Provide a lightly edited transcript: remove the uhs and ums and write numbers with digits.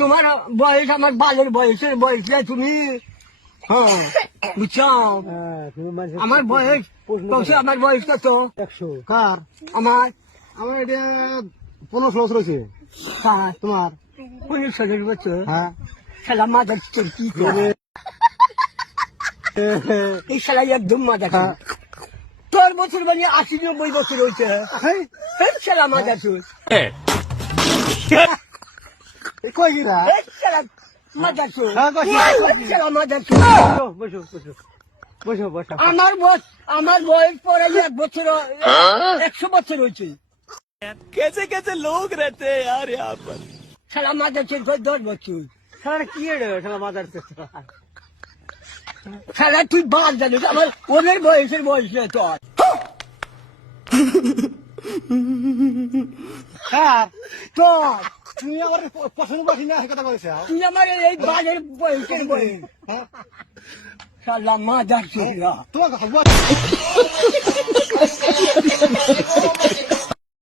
তোমার বয়স আমার বালের বয়সের বয়স না তুমি। হ্যাঁ বুঝছো, আমার বয়স কত, আমার বয়স কত? 100 কার? আমার আমার এটা 15 বছর হয়েছে। কার? তোমার? 15 বছর। হ্যাঁ শালা মাদার কি করে এই শালা একদম মাদার। তোর বছর মানে 80-90 বছর হয়েছে। এই শালা মাদার কই গিরা? এই শালা মাদার হ্যাঁ, কইছি। শালা মাদার। বসো বসো বসো বসো। আমার বয়স পরে 1 বছর 100 বছর হয়েছে। कैसे कैसे लोग रहते हैं यार यहाँ पर। শালা মাদার 10 বছর। শালা কি রে শালা মাদার শালা তুই বাদ জানিস, আমার ওদের বয়সের বয়স না তোর। কার? তোর তুমি আমার পছন্দ পাচ্ছি না কথা কইছ। তুই আমার এই বালের বয়সের বয়স। শালা মাদার চোরা। তোমার কথা